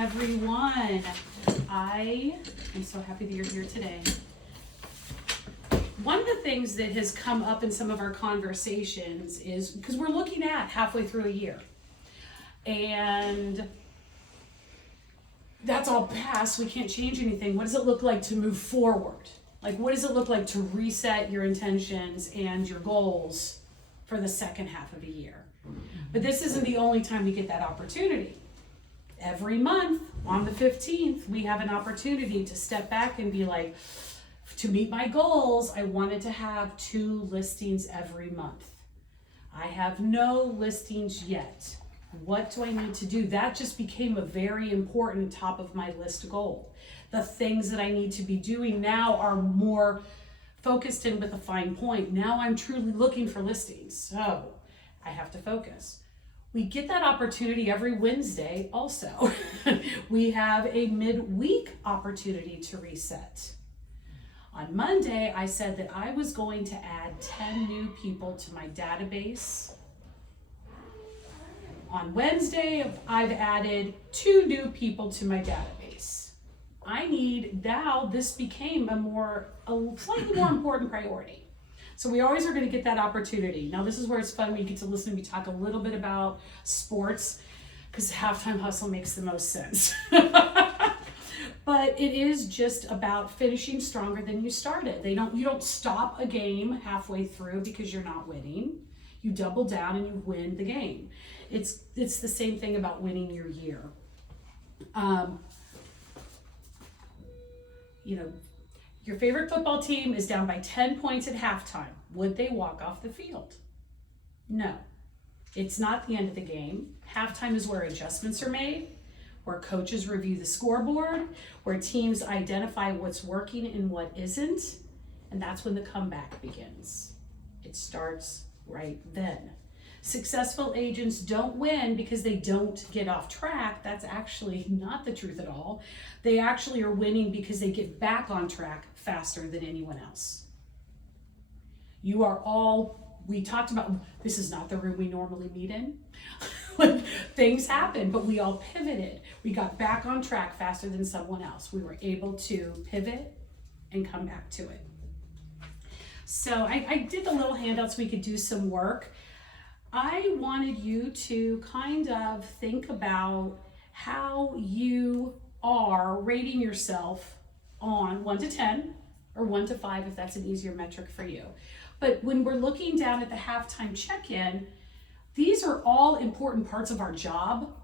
everyone. I am so happy that you're here today. One of the things that has come up in some of our conversations is because we're looking at halfway through a year, and that's all past. We can't change anything. What does it look like to move forward? Like, what does it look like to reset your intentions and your goals for the second half of the year? But this isn't the only time we get that opportunity. Every month on the 15th, we have an opportunity to step back and be like, to meet my goals, I wanted to have 2 listings every month. I have no listings yet. What do I need to do? That just became a very important top of my list goal. The things that I need to be doing now are more focused in with a fine point. Now I'm truly looking for listings, so I have to focus. We get that opportunity every Wednesday also. We have a midweek opportunity to reset. On Monday, I said that I was going to add 10 new people to my database. On Wednesday, I've added 2 new people to my database. This became a slightly more important priority. So we always are going to get that opportunity. Now this is where it's fun when you get to listen to me talk a little bit about sports, because halftime hustle makes the most sense. But it is just about finishing stronger than you started. You don't stop a game halfway through because you're not winning. You double down and you win the game. It's the same thing about winning your year. Your favorite football team is down by 10 points at halftime. Would they walk off the field? No. It's not the end of the game. Halftime is where adjustments are made, where coaches review the scoreboard, where teams identify what's working and what isn't, and that's when the comeback begins. It starts right then. Successful agents don't win because they don't get off track. That's actually not the truth at all. They actually are winning because they get back on track faster than anyone else. We talked about, this is not the room we normally meet in. Things happen, but we all pivoted. We got back on track faster than someone else. We were able to pivot and come back to it. So I did the little handouts so we could do some work. I wanted you to kind of think about how you are rating yourself on 1 to 10 or 1 to 5 if that's an easier metric for you. But when we're looking down at the halftime check-in, these are all important parts of our job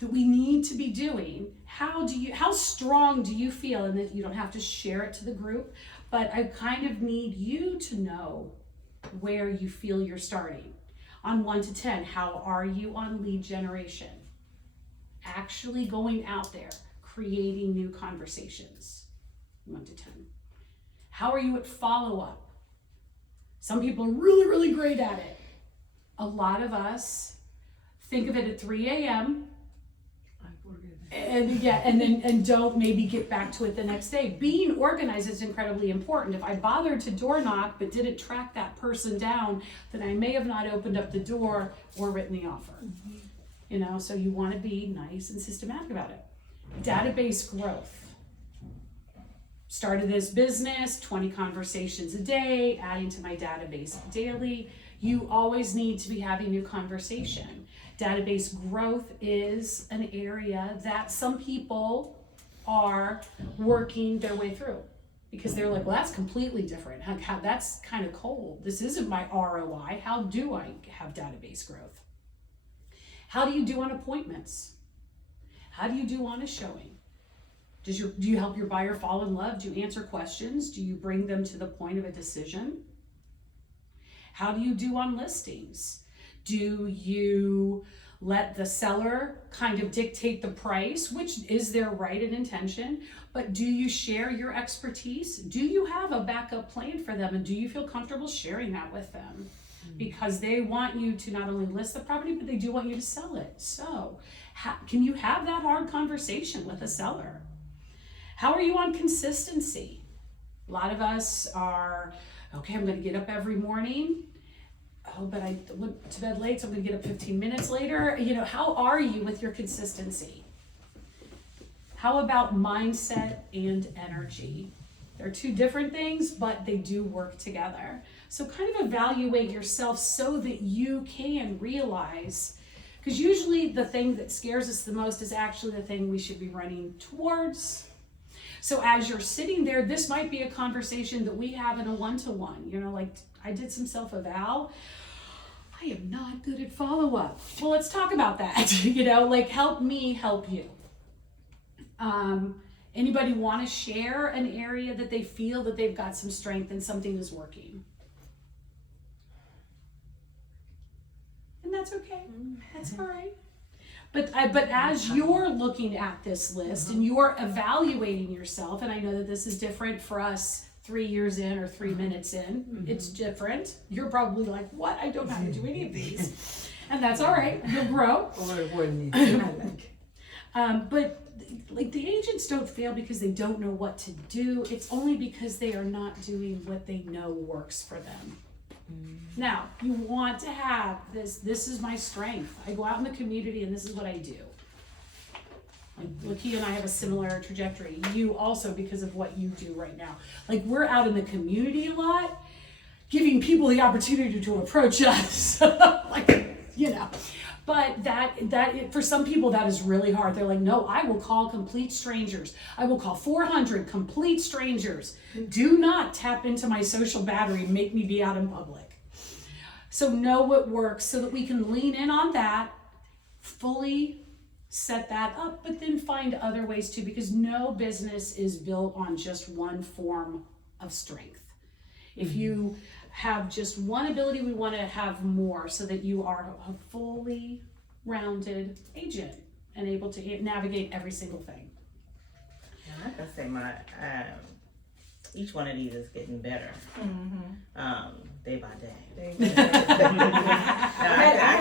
that we need to be doing. How strong do you feel? And that you don't have to share it to the group, but I kind of need you to know where you feel you're starting. On 1 to 10, how are you on lead generation? Actually going out there, creating new conversations. 1 to 10. How are you at follow-up? Some people are really, really great at it. A lot of us think of it at 3 a.m. and don't maybe get back to it the next day. Being organized is incredibly important. If I bothered to door knock but didn't track that person down, then I may have not opened up the door or written the offer. So you want to be nice and systematic about it. Database growth. Started this business, 20 conversations a day, adding to my database daily. You always need to be having new conversation. Database growth is an area that some people are working their way through because they're like, well, that's completely different. That's kind of cold. This isn't my ROI. How do I have database growth? How do you do on appointments? How do you do on a showing? Do you help your buyer fall in love? Do you answer questions? Do you bring them to the point of a decision? How do you do on listings? Do you let the seller kind of dictate the price, which is their right and intention, but do you share your expertise? Do you have a backup plan for them, and do you feel comfortable sharing that with them? Because they want you to not only list the property, but they do want you to sell it. So can you have that hard conversation with a seller? How are you on consistency? A lot of us are, okay, I'm going to get up every morning. Oh, but I went to bed late, so I'm going to get up 15 minutes later. How are you with your consistency? How about mindset and energy? They're two different things, but they do work together. So kind of evaluate yourself so that you can realize, because usually the thing that scares us the most is actually the thing we should be running towards. So as you're sitting there, this might be a conversation that we have in a one-to-one. You know, like I did some self-eval. I am not good at follow-up. Well, let's talk about that. You know, like help me help you. Anybody want to share an area that they feel that they've got some strength and something is working? And that's okay. That's all right. But as you're looking at this list and you're evaluating yourself, and I know that this is different for us 3 years in or 3 minutes in, it's different. You're probably like, what? I don't know how to do any of these. And that's all right. You'll grow. But like the agents don't fail because they don't know what to do. It's only because they are not doing what they know works for them. Now, you want to have this is my strength. I go out in the community and this is what I do. Like Lakia and I have a similar trajectory. You also, because of what you do right now. Like we're out in the community a lot, giving people the opportunity to approach us. Like, you know. But that for some people that is really hard. They're like, no, I will call complete strangers. I will call 400 complete strangers. Do not tap into my social battery and make me be out in public. So know what works so that we can lean in on that, fully set that up, but then find other ways too, because no business is built on just one form of strength. If you have just one ability, we want to have more so that you are a fully rounded agent and able to navigate every single thing. I can say my each one of these is getting better day by day. I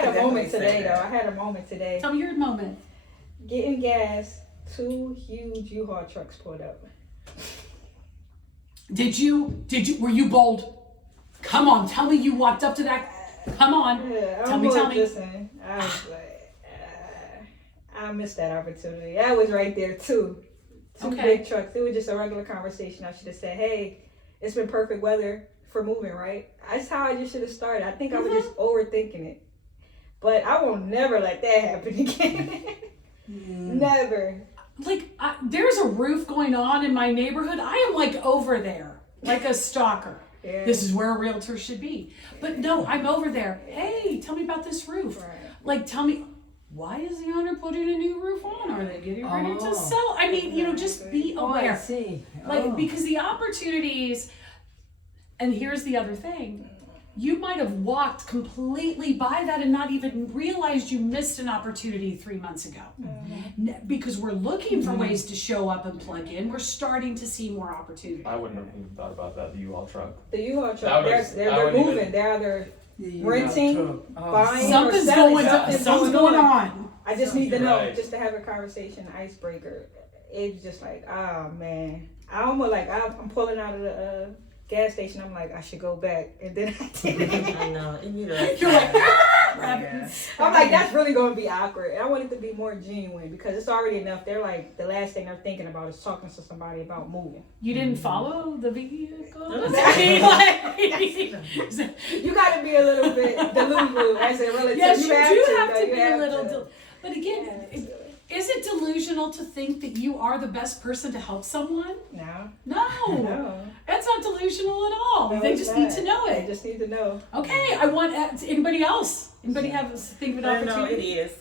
had a moment today though. I had a moment today. Tell me your moment. Getting gas, 2 huge U-Haul trucks pulled up. Were you bold? Come on, tell me you walked up to that. Come on, tell me. Listen, I was like, I missed that opportunity. I was right there too. Two big trucks. It was just a regular conversation. I should have said, hey, it's been perfect weather for moving, right? That's how I just should have started. I think I was just overthinking it. But I will never let that happen again. Never. Like, there's a roof going on in my neighborhood. I am like over there, like a stalker. Yeah. This is where a realtor should be. But no, I'm over there. Hey, tell me about this roof. Right. Like, tell me, why is the owner putting a new roof on? Are they getting ready to sell? I mean, you know, just be aware. I see. Like, because the opportunities, and here's the other thing, you might have walked completely by that and not even realized you missed an opportunity 3 months ago. Because we're looking for ways to show up and plug in, we're starting to see more opportunities. I wouldn't have even thought about that, the U-Haul truck. The U-Haul truck, they're moving. They're either renting, buying, something's or selling. Something's going on. I just need to know, just to have a conversation, icebreaker. It's just like, oh man. I almost like, I'm pulling out of the gas station. I'm like, I should go back. And then I did. I know. You're like, I'm like, that's really going to be awkward. And I want it to be more genuine because it's already enough. They're like, the last thing they're thinking about is talking to somebody about moving. You didn't follow the vehicle? You got to be a little bit delusional as a relative. Yes, you do have to be a little. But again, is it delusional to think that you are the best person to help someone? No. That's not delusional at all. No, they just need to know it. They just need to know. Okay, I want anybody else? Anybody have a think of an opportunity? No, it is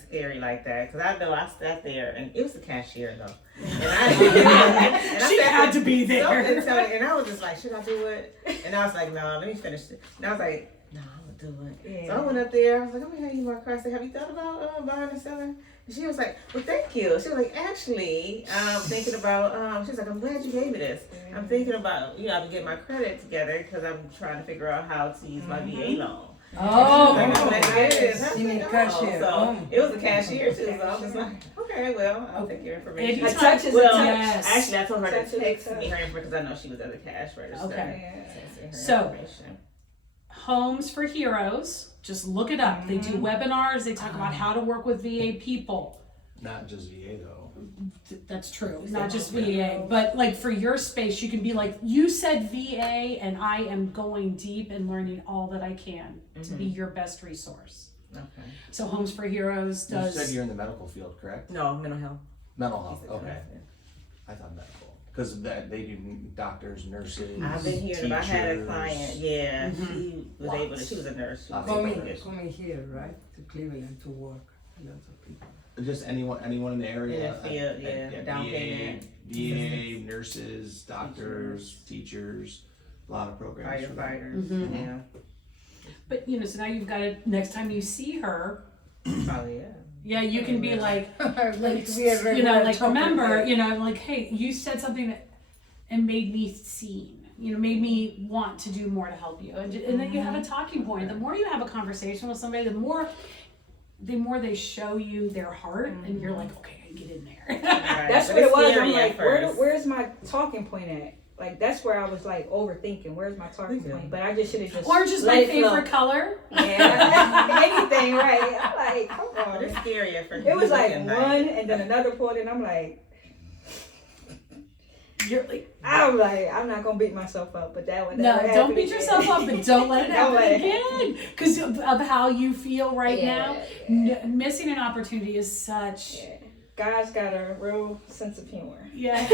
scary like that. Because I know I sat there and it was the cashier though. And she had to be there. And I was just like, should I do it? And I was like, no, let me finish it. And I was like, no, I'm going to do it. Yeah. So I went up there. I was like, let me hand you my card. I said, have you thought about buying and selling? And she was like, well, thank you. She was like, actually, I'm thinking about, she was like, I'm glad you gave me this. I'm thinking about, I've been getting my credit together because I'm trying to figure out how to use my VA loan. You mean cashier? So it was a cashier too. So I was just like, okay, well, I'll take your information. Actually, I told her to text me her information because I know she was at the cash register. Okay. So, Homes for Heroes. Just look it up. They do webinars. They talk about how to work with VA people. Not just VA though. That's true, You not said just home VA, but like for your space, you can be like, you said VA, and I am going deep and learning all that I can to be your best resource. Okay. So Homes for Heroes You said does, you're in the medical field, correct? No, mental health. Mental health. He said Okay. that. I thought medical because they do doctors, nurses. I've been hearing about. I had a teachers. client. Yeah, Mhm. she was able to. She was a nurse. She was Coming- able to- Coming here, right, to Cleveland to work. Lots of people. Just anyone in the area. In the field, yeah, down payment. VA, nurses, doctors, teachers, a lot of programs. for that. Firefighters. Mhm. Yeah. but you know, so now you've got to, next time you see her, Probably yeah. yeah, you can be like, like, We are very you know, well like talking remember, about- you know, like, hey, you said something that, and made me seen, you know, made me want to do more to help you. And then you have a talking point. The more you have a conversation with somebody, the more they show you their heart, and you're like, okay, I can get in there. Right. That's But what it it's was. I'm scary at like, first. where's my talking point at? Like that's where I was like overthinking. Where's my talking Me too. point? But I just should have just Orange is let my it flow. favorite color. Yeah, anything, right? I'm like, come But on. it's scary at first. It was like Looking one and then another point, and I'm like, You're like, I'm not gonna beat myself up, but that one. no, never don't happened beat again. yourself up, but don't let it Don't happen let it again. Because of how you feel right Yeah, now, missing an opportunity is such. Yeah. God's got a real sense of humor. Yeah.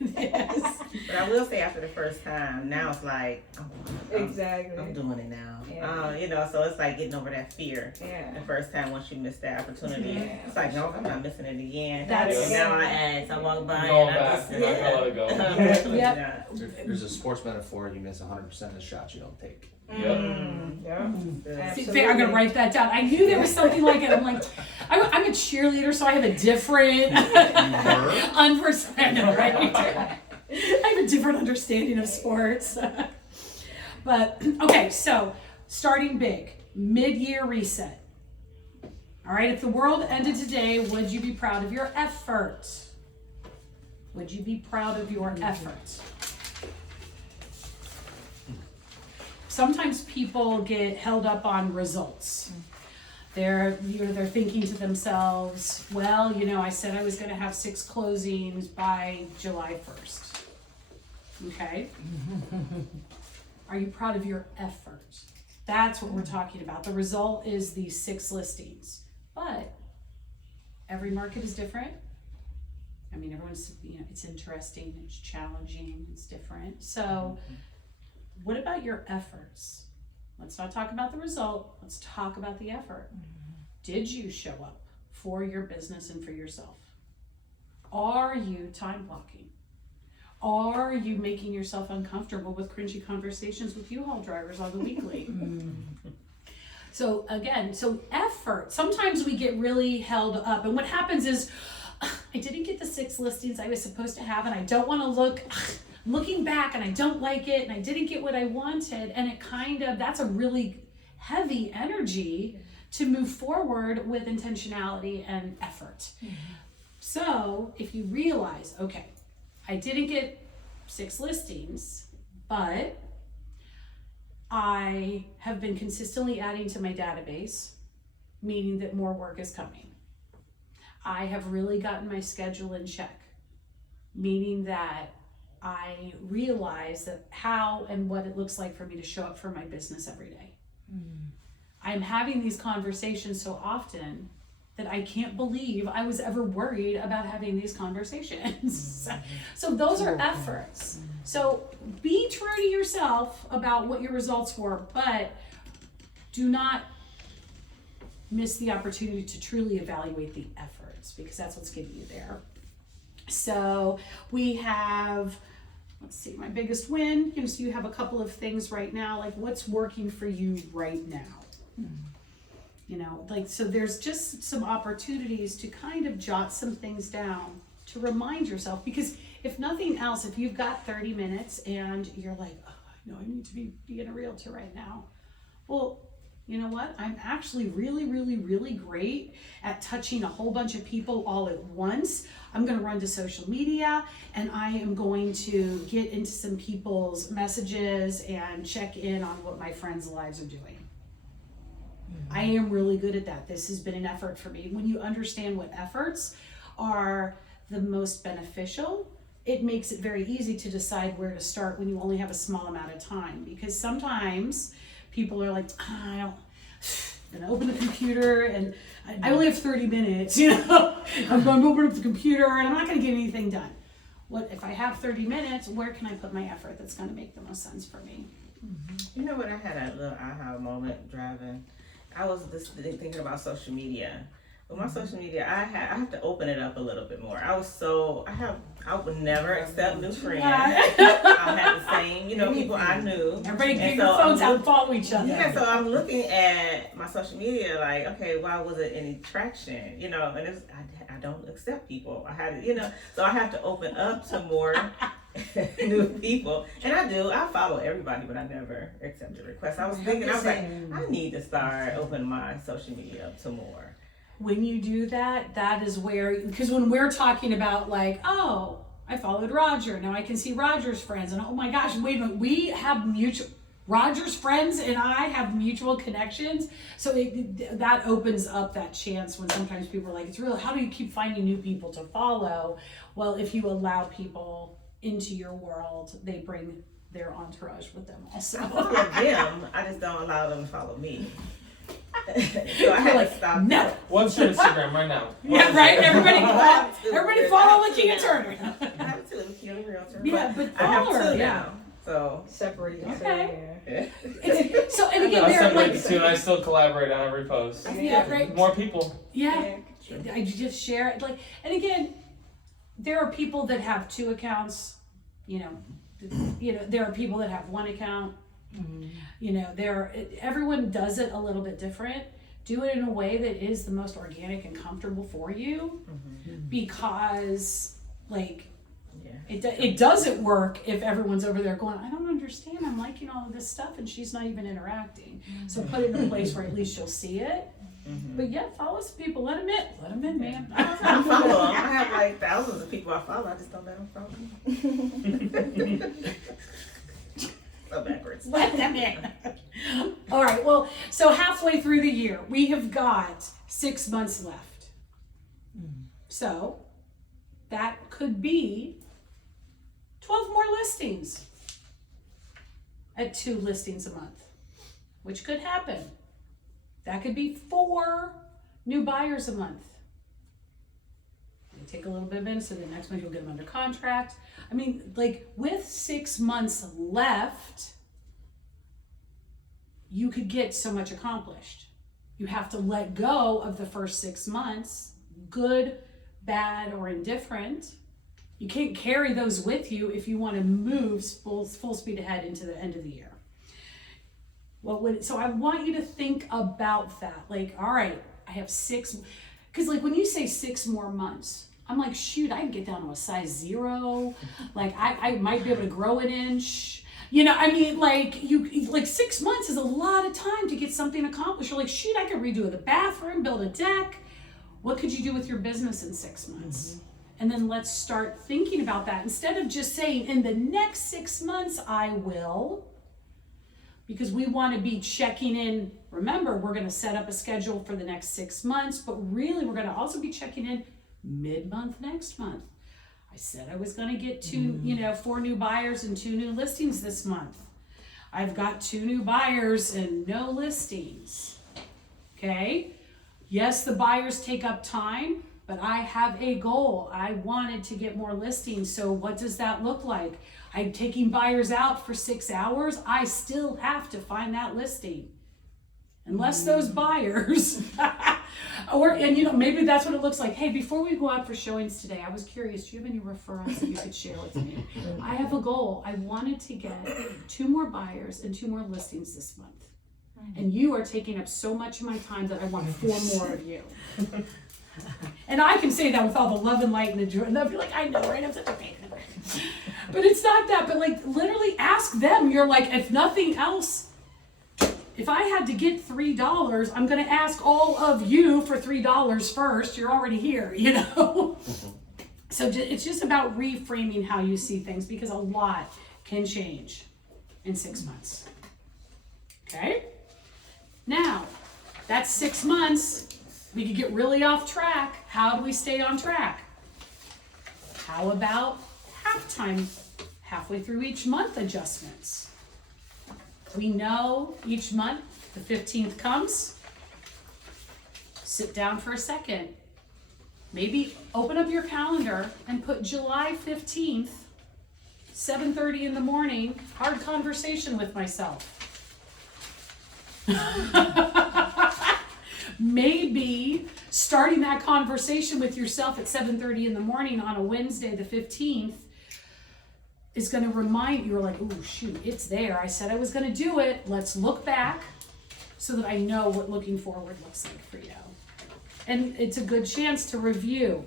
Yes. But I will say after the first time, now it's like, Exactly. I'm doing it now. Yeah. You know, so it's like getting over that fear. Yeah. The first time once you miss that opportunity, Yeah. it's like, no, I'm not missing it again. That's- and now I ask, I walk by Going and I back, just, you're not gonna let it go. Definitely Yep. not. There's a sports metaphor. You miss 100% of the shots you don't take. Yep. Yeah. See, Absolutely. I'm gonna write that down. I knew there was something like it. I'm like, I'm a cheerleader, so I have a different understanding, right? I have a different understanding of sports. But okay, so starting big, mid-year reset. All right, if the world ended today, would you be proud of your effort? Would you be proud of your effort? Sometimes people get held up on results. They're thinking to themselves, well, you know, I said I was going to have 6 closings by July 1st. Okay? Are you proud of your effort? That's what we're talking about. The result is these 6 listings. But every market is different. I mean, everyone's, you know, it's interesting, it's challenging, it's different. So, what about your efforts? Let's not talk about the result. Let's talk about the effort. Did you show up for your business and for yourself? Are you time blocking? Are you making yourself uncomfortable with cringy conversations with U-Haul drivers on the weekly? So again, effort. Sometimes we get really held up, and what happens is, I didn't get the 6 listings I was supposed to have, and I don't want to looking back, and I don't like it, and I didn't get what I wanted, and that's a really heavy energy to move forward with intentionality and effort. So if you realize, okay, I didn't get 6 listings, but I have been consistently adding to my database, meaning that more work is coming. I have really gotten my schedule in check, meaning that I realize that how and what it looks like for me to show up for my business every day. I'm having these conversations so often that I can't believe I was ever worried about having these conversations. So those are efforts. So be true to yourself about what your results were, but do not miss the opportunity to truly evaluate the efforts, because that's what's getting you there. So we have, let's see, my biggest win. You know, so you have a couple of things right now, like what's working for you right now. You know, like, so there's just some opportunities to kind of jot some things down to remind yourself, because if nothing else, if you've got 30 minutes and you're like, oh, I know I need to be being a realtor right now. Well, you know what? I'm actually really, really, really great at touching a whole bunch of people all at once. I'm going to run to social media, and I am going to get into some people's messages and check in on what my friends' lives are doing. I am really good at that. This has been an effort for me. When you understand what efforts are the most beneficial, it makes it very easy to decide where to start when you only have a small amount of time. Because sometimes people are like, I don't, I'm gonna open the computer and I only have 30 minutes, you know. I'm going to open up the computer and I'm not gonna get anything done. What if I have 30 minutes, where can I put my effort that's gonna make the most sense for me? You know what? I had a little aha moment driving. I was just thinking about social media. With my social media, I have to open it up a little bit more. I would never accept new friends. I had the same, people I knew. Everybody get your phones out and follow each other. Yeah, so I'm looking at my social media like, okay, why was it any traction? And I don't accept people. So I have to open up to more new people. And I follow everybody, but I never accept a request. I was I need to start opening my social media up to more. When you do that, that is where, because when we're talking about like, oh, I followed Roger, now I can see Roger's friends, and oh my gosh, wait a minute, we have Roger's friends and I have mutual connections, so that opens up that chance when sometimes people are like, it's real, how do you keep finding new people to follow? Well, if you allow people into your world, they bring their entourage with them also. I follow them, I just don't allow them to follow me. So I had to stop. No. What's your Instagram right now? Yeah, right. Everybody follow Lakia Turner. I have two, Lakia Realtor. Yeah, but I have follow her, two yeah. now. So Separate yourself. Okay. yeah. So and again, I they're separate like, the two and I still collaborate on every post. yeah, right. More people. Yeah, I just share it. Like, and again, there are people that have two accounts. There are people that have one account. Everyone does it a little bit different. Do it in a way that is the most organic and comfortable for you, because it doesn't work if everyone's over there going, I don't understand, I'm liking all of this stuff and she's not even interacting. So put it in a place where at least you'll see it. But yeah, follow some people, let them in, man. I follow them. I have like thousands of people I follow. I just don't let them follow me. Backwards. Let them in. All right, well, so halfway through the year, we have got 6 months left. So that could be 12 more listings at 2 listings a month, which could happen. That could be 4 new buyers a month. They take a little bit of it, so the next month you'll get them under contract. I mean, like with 6 months left, you could get so much accomplished. You have to let go of the first 6 months, good, bad, or indifferent. You can't carry those with you if you want to move full speed ahead into the end of the year. So I want you to think about that. Like, all right, I have 6, because like when you say 6 more months, I'm like, shoot, I can get down to a size 0. Like I might be able to grow an inch. Like 6 months is a lot of time to get something accomplished. You're like, shoot, I could redo the bathroom, build a deck. What could you do with your business in 6 months? And then let's start thinking about that instead of just saying in the next 6 months, I will. Because we want to be checking in. Remember, we're going to set up a schedule for the next 6 months, but really we're going to also be checking in mid-month next month. I said I was going to get 4 new buyers and 2 new listings this month. I've got 2 new buyers and no listings. Okay? Yes, the buyers take up time, but I have a goal. I wanted to get more listings. So what does that look like? I'm taking buyers out for 6 hours. I still have to find that listing. Unless those buyers, maybe that's what it looks like. Hey, before we go out for showings today, I was curious, do you have any referrals that you could share with me? I have a goal. I wanted to get 2 more buyers and 2 more listings this month. And you are taking up so much of my time that I want 4 more of you. And I can say that with all the love and light and the joy. And they'll be like, I know, right? I'm such a pain in the butt. But it's not that. But like, literally ask them. You're like, if nothing else, if I had to get $3, I'm going to ask all of you for $3 first. You're already here, So it's just about reframing how you see things, because a lot can change in 6 months. Okay? Now, That's 6 months. We could get really off track. How do we stay on track? How about halftime, halfway through each month adjustments? We know each month the 15th comes. Sit down for a second. Maybe open up your calendar and put July 15th, 7:30 in the morning, hard conversation with myself. Maybe starting that conversation with yourself at 7:30 in the morning on a Wednesday, the 15th, is going to remind you, like, oh shoot, it's there. I said I was going to do it. Let's look back so that I know what looking forward looks like for you. And it's a good chance to review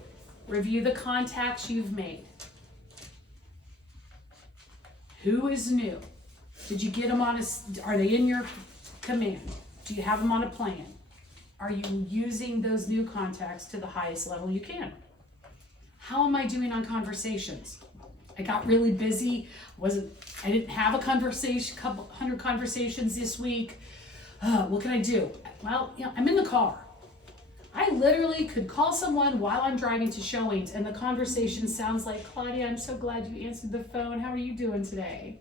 the contacts you've made. Who is new? Did you get them on are they in your command? Do you have them on a plan? Are you using those new contacts to the highest level you can? How am I doing on conversations? I got really busy. I didn't have a couple hundred conversations this week. What can I do? Well, I'm in the car. I literally could call someone while I'm driving to showings and the conversation sounds like, Claudia, I'm so glad you answered the phone. How are you doing today?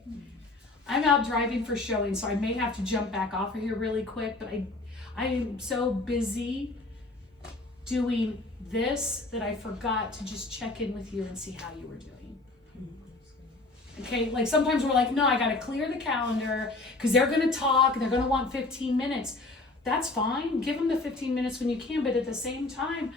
I'm out driving for showings, so I may have to jump back off of here really quick, but I am so busy doing this that I forgot to just check in with you and see how you were doing. Okay, like sometimes we're like, no, I gotta clear the calendar because they're gonna talk, they're gonna want 15 minutes. That's fine, give them the 15 minutes when you can, but at the same time,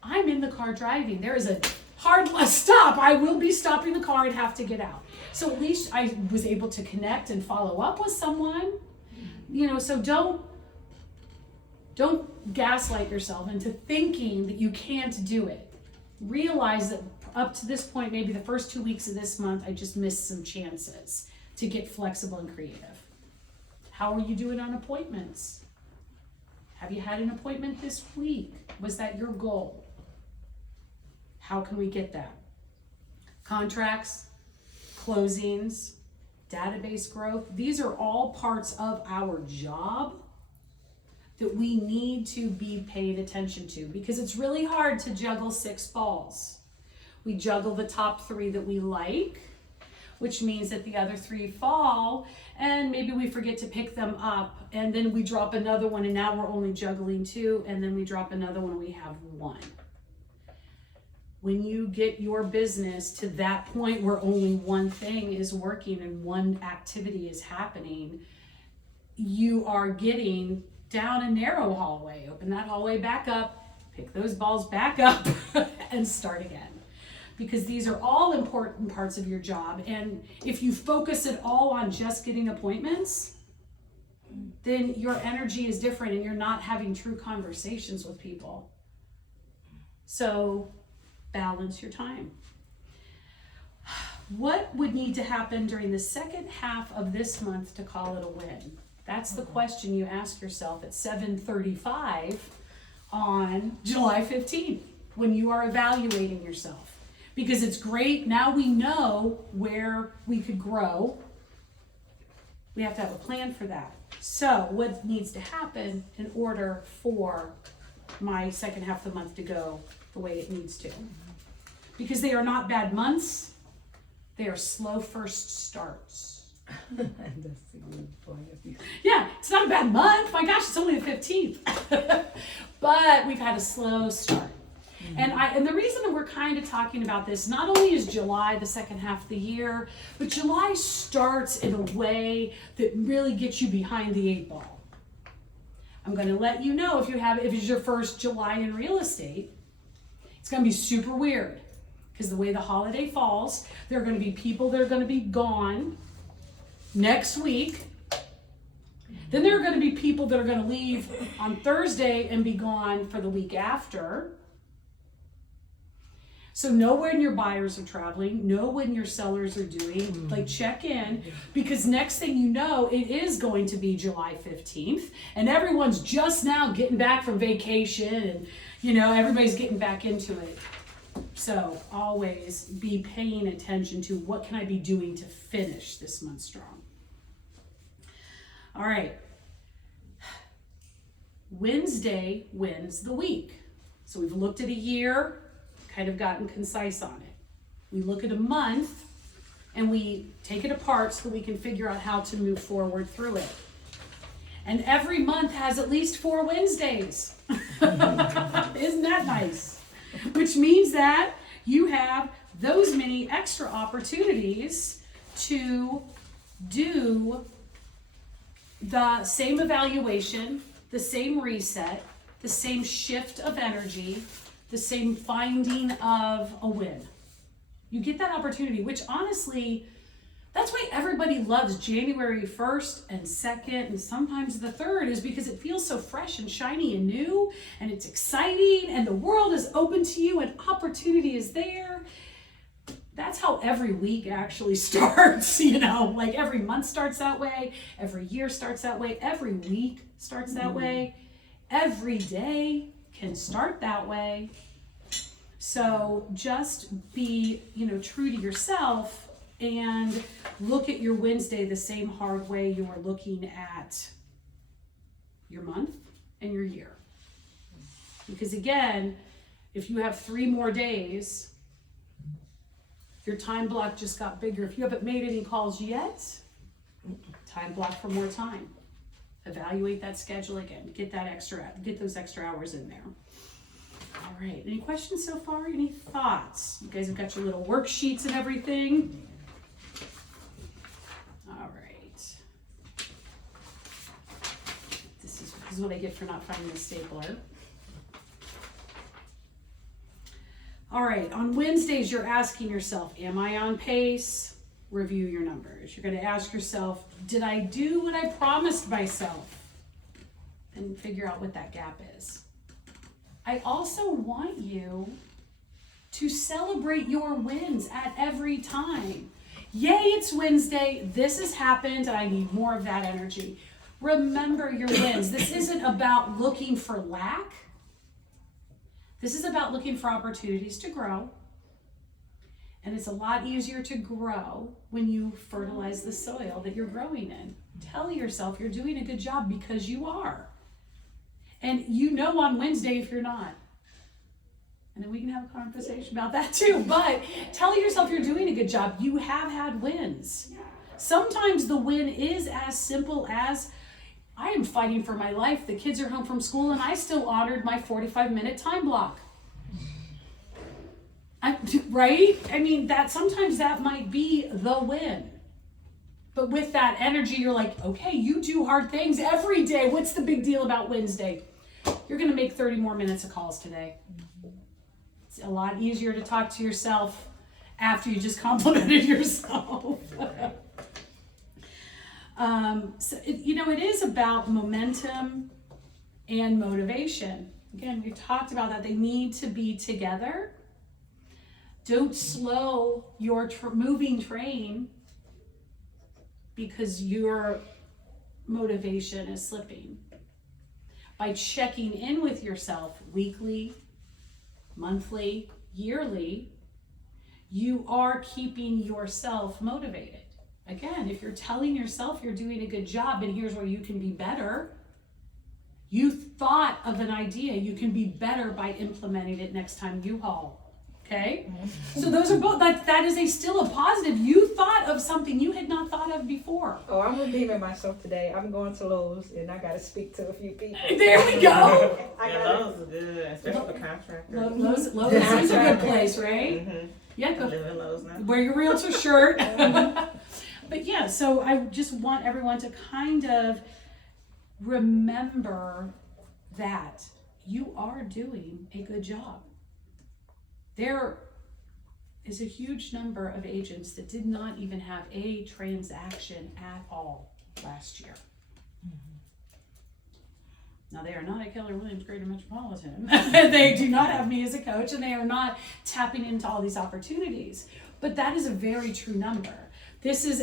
I'm in the car driving. There is a hard stop. I will be stopping the car and have to get out. So at least I was able to connect and follow up with someone. So don't gaslight yourself into thinking that you can't do it. Realize that up to this point, maybe the first 2 weeks of this month, I just missed some chances to get flexible and creative. How are you doing on appointments? Have you had an appointment this week? Was that your goal? How can we get that? Contracts, closings, database growth, these are all parts of our job that we need to be paying attention to because it's really hard to juggle 6 balls. We juggle the top 3 that we like, which means that the other 3 fall and maybe we forget to pick them up and then we drop another one and now we're only juggling 2 and then we drop another one and we have 1. When you get your business to that point where only one thing is working and one activity is happening, you are getting down a narrow hallway. Open that hallway back up, pick those balls back up and start again. Because these are all important parts of your job. And if you focus it all on just getting appointments, then your energy is different and you're not having true conversations with people. So balance your time. What would need to happen during the second half of this month to call it a win? That's the question you ask yourself at 7:35 on July 15th when you are evaluating yourself. Because it's great, now we know where we could grow. We have to have a plan for that. So what needs to happen in order for my second half of the month to go the way it needs to? Because they are not bad months, they are slow first starts. That's a good point of view. Yeah, it's not a bad month. My gosh, it's only the 15th. But we've had a slow start. And the reason that we're kind of talking about this, not only is July the second half of the year, but July starts in a way that really gets you behind the 8 ball. I'm going to let you know if it's your first July in real estate, it's going to be super weird because the way the holiday falls, there are going to be people that are going to be gone next week. Then there are going to be people that are going to leave on Thursday and be gone for the week after. So know when your buyers are traveling, know when your sellers are doing, like check in, because next thing you know, it is going to be July 15th and everyone's just now getting back from vacation and everybody's getting back into it. So always be paying attention to what can I be doing to finish this month strong. All right. Wednesday wins the week. So we've looked at a year, kind of gotten concise on it. We look at a month and we take it apart so that we can figure out how to move forward through it. And every month has at least 4 Wednesdays. Isn't that nice? Which means that you have those many extra opportunities to do the same evaluation, the same reset, the same shift of energy, the same finding of a win. You get that opportunity, which honestly, that's why everybody loves January 1st and 2nd and sometimes the 3rd, is because it feels so fresh and shiny and new, and it's exciting, and the world is open to you and opportunity is there. That's how every week actually starts, like every month starts that way, every year starts that way, every week starts that way, every day can start that way. So just be, true to yourself and look at your Wednesday the same hard way you are looking at your month and your year. Because again, if you have 3 more days, your time block just got bigger. If you haven't made any calls yet, time block for more time. Evaluate that schedule again. Get those extra hours in there. All right, any questions so far? Any thoughts? You guys have got your little worksheets and everything. All right. This is what I get for not finding the stapler. All right, on Wednesdays, you're asking yourself, am I on pace? Review your numbers. You're gonna ask yourself, did I do what I promised myself? And figure out what that gap is. I also want you to celebrate your wins at every time. Yay, it's Wednesday, this has happened, and I need more of that energy. Remember your wins. This isn't about looking for lack. This is about looking for opportunities to grow. And it's a lot easier to grow when you fertilize the soil that you're growing in. Tell yourself you're doing a good job because you are. And on Wednesday if you're not. And then we can have a conversation about that too. But tell yourself you're doing a good job. You have had wins. Sometimes the win is as simple as, I am fighting for my life. The kids are home from school and I still honored my 45-minute time block. Right? Sometimes that might be the win. But with that energy, you're like, okay, you do hard things every day. What's the big deal about Wednesday? You're going to make 30 more minutes of calls today. It's a lot easier to talk to yourself after you just complimented yourself. It is about momentum and motivation. Again, we've talked about that. They need to be together. Don't slow your moving train because your motivation is slipping. By checking in with yourself weekly, monthly, yearly, you are keeping yourself motivated. Again, if you're telling yourself you're doing a good job and here's where you can be better, you thought of an idea, you can be better by implementing it next time you haul. Okay? So those are both, that is still a positive. You thought of something you had not thought of before. Oh, I'm redeeming myself today. I'm going to Lowe's and I got to speak to a few people. There we go. Lowe's is good, especially for contractors. Lowe's is a good place, right? Mm-hmm. Yeah, go. I live in Lowe's now. Wear your realtor shirt. But yeah, so I just want everyone to kind of remember that you are doing a good job. There is a huge number of agents that did not even have a transaction at all last year. Now, they are not a Keller Williams Greater Metropolitan. They do not have me as a coach, and they are not tapping into all these opportunities. But that is a very true number. This is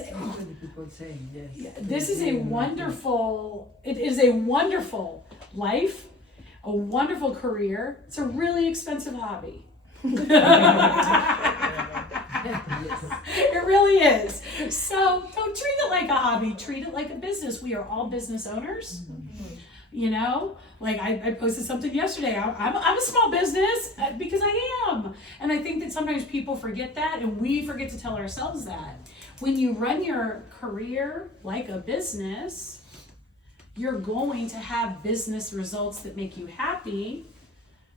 people saying yes. This is a wonderful. It is a wonderful life, a wonderful career. It's a really expensive hobby. It really is. So don't treat it like a hobby. Treat it like a business. We are all business owners. You know, like I posted something yesterday. I'm a small business because I am. And I think that sometimes people forget that, and we forget to tell ourselves that. When you run your career like a business, you're going to have business results that make you happy.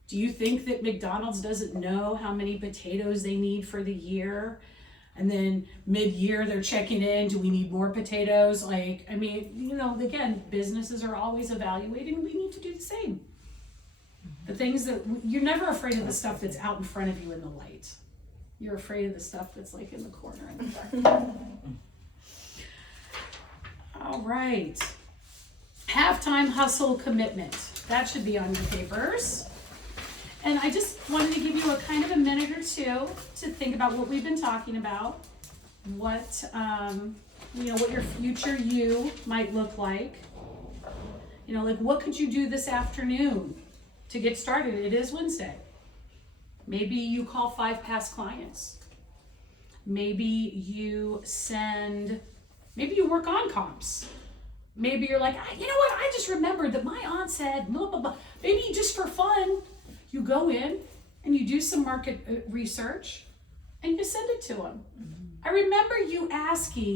Do you think that McDonald's doesn't know how many potatoes they need for the year? And then mid-year they're checking in, do we need more potatoes? Like, I mean, you know, again, businesses are always evaluating. We need to do the same. The things that, you're never afraid of the stuff that's out in front of you in the light. You're afraid of the stuff that's like in the corner in the dark. All right. Halftime hustle commitment. That should be on your papers. And I just wanted to give you a kind of a minute or two to think about what we've been talking about, what what your future you might look like. You know, like what could you do this afternoon to get started? It is Wednesday. Maybe you call 5 past clients. Maybe you work on comps. Maybe you're like, you know what? I just remembered that my aunt said blah, blah, blah. Maybe just for fun, you go in and you do some market research and you send it to them. I remember you asking